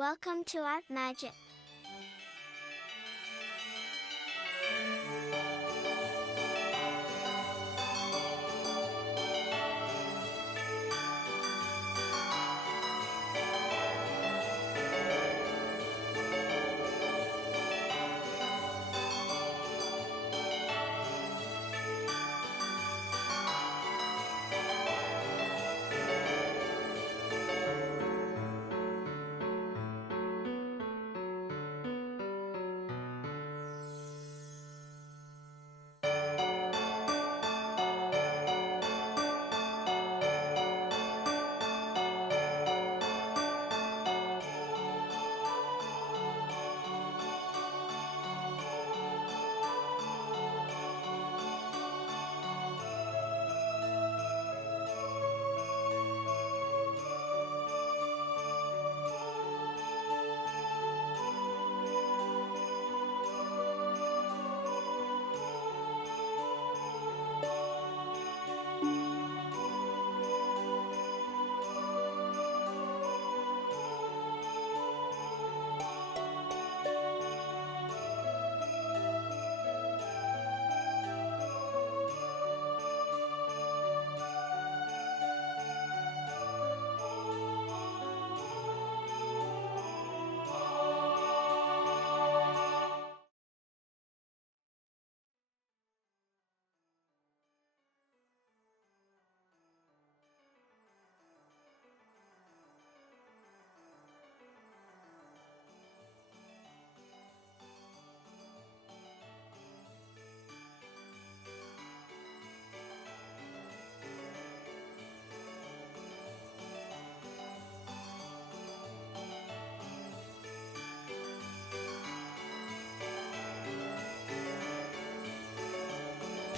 Welcome to Art Magic.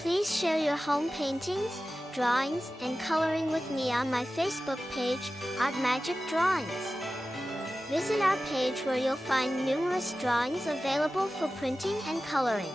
Please share your home paintings, drawings, and coloring with me on my Facebook page, Art Magic Drawings. Visit our page where you'll find numerous drawings available for printing and coloring.